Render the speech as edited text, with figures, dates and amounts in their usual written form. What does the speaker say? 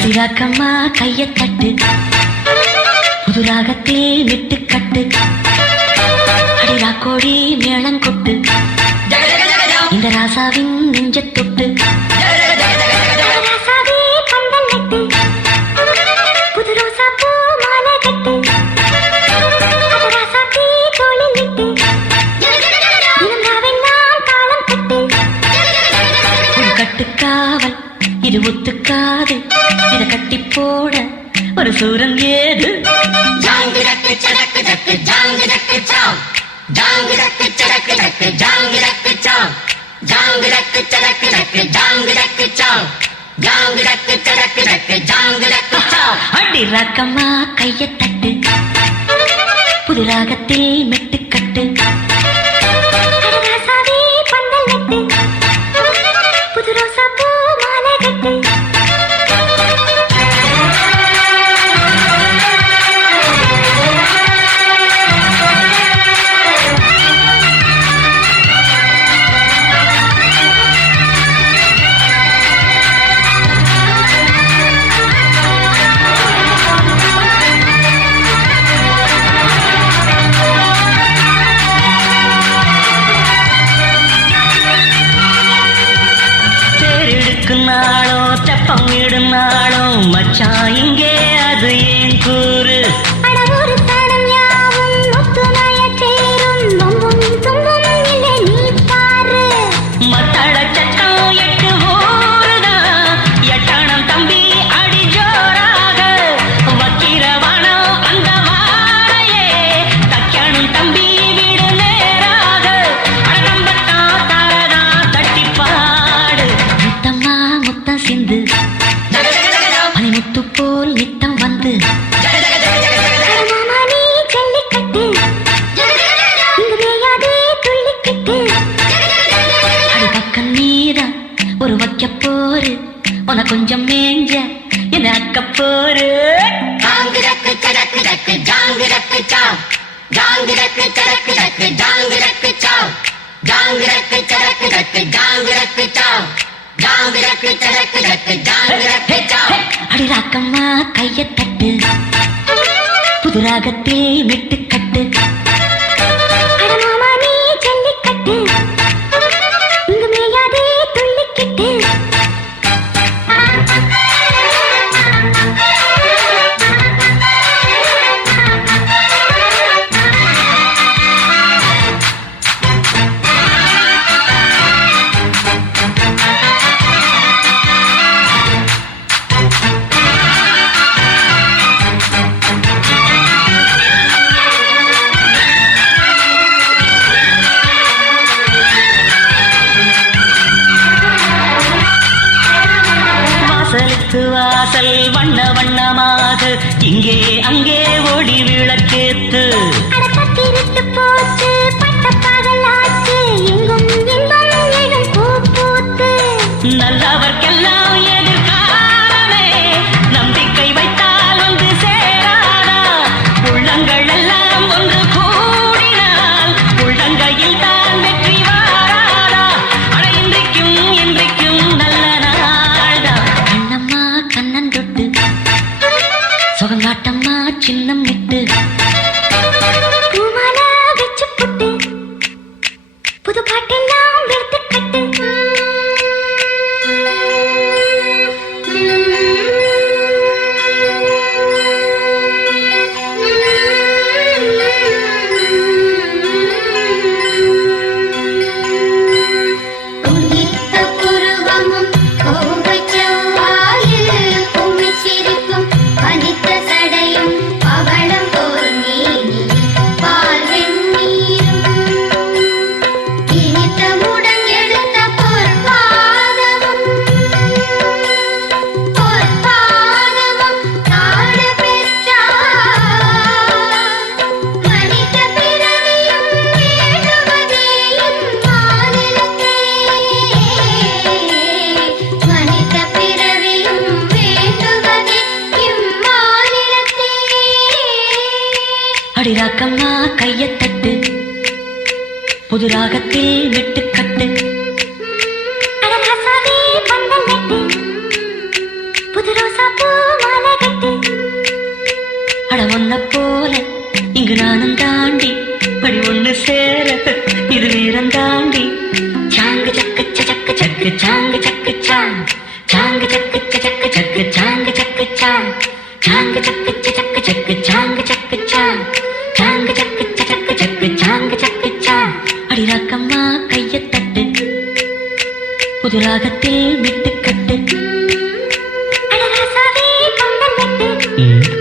அடிராக்கம்மா கைய தட்டு, புது ராகத்தில் விட்டு கட்டு, அடிராக்கோடி மேளங்கொட்டு, இந்த ராசாவின் நெஞ்ச தொட்டு, புது ரோசா பூ மாலை கட்டு, கட்டுக்காவல் இது ஒத்துக்காது, இத கட்டி போட ஒரு சூரன் ஏது. ஜாங்கு டக்கு சடக்கு டக்கு ஜாங்கு டக்கு சாம், ஜாங்கு டக்கு சடக்கு டக்கு ஜாங்கு டக்கு சாம், ஜாங்கு டக்கு சடக்கு டக்கு ஜாங்கு டக்கு சாம், ஜாங்கு டக்கு சடக்கு டக்கு ஜாங்கு டக்கு சாம். அடி ராக்கம்மா கைய தட்டு, புது ராகத்தில் மெட்டு கட்டு, புது ரோசா பூ மாலை கட்டு. நாளோ தெப்பம் விடுநாளோ மச்சான் இங்கே அது ஏன் கூறு. மத்தள சட்டம் எட்டு ஊருதான், எட்டணம் தம்பி அடி ஜோராக, வக்கிரவானம் அந்த வாரையே தக்கணும் தம்பி வீடு நேராக, அடம்பட்டா தாரதா தட்டி பாடு, முத்தம்மா முத்தம் சிந்து பனிமுத்து போல் நித்தம் வந்து, ஒரு வைக்க போரு உன கொஞ்சம் மேஞ்ச என் அக்க போரு. ஜாங்கு டக்கு சடக்கு டக்கு ஜாங்கு டக்கு சாம், ஜாங்கு டக்கு சடக்கு டக்கு ஜாங்கு டக்கு சாம், ஜாங்கு டக்கு சடக்கு டக்கு ஜாங்கு டக்கு சாம், ஜாங்கு டக்கு சடக்கு டக்கு ஜாங்கு டக்கு சாம். அடி ராக்கம்மா கைய தட்டு, புது ராகத்தில் விட்டு கட்டு, வாசல் வண்ண வண்ணமாக இங்கே அங்கே ஓடி விளக்கேத்து, நல்லவர்க்கெல்லாம் எதிர்காலமே நம்பிக்கை வைத்தால் வந்து சேராதா, உள்ளங்கள் எல்லாம் ஒன்று கூடினால் உள்ளங்கையில் தான் வெற்றி வாராதா, அட இன்றைக்கும் இன்றைக்கும் நல்ல நாள்தான். கண்ணம்மா கண்ணன் தொட்டு சுகங்காட்டம்மா சின்னம் விட்டு, புது பாட்டெல்லாம் எடுத்து கட்டு, அடி ராக்கம்மா கைய தட்டு, புது ராகத்தில் விட்டு கட்டு, புது ரோசா பூ இங்கு நானும் தாண்டி படி ஒண்ணு சேர இது நேரம் தாண்டி சாங்கு சக்கு சக்கு சக்கு சாங்கு சக்கு சாங்கு சக்கு சக்கு சக்கு சாங்கு சக்கு சாங்கு சக்கு சக்கு சக்கு சாங்கு சக்கு சாங்கு சக்கு சக்கு சக்கு சாங்கு சக்கு அடி ராக்கம்மா கையத் தட்டு புது ராகத்தில் விட்டு கட்டு அட ராசாவே கொண்டன் வெட்டு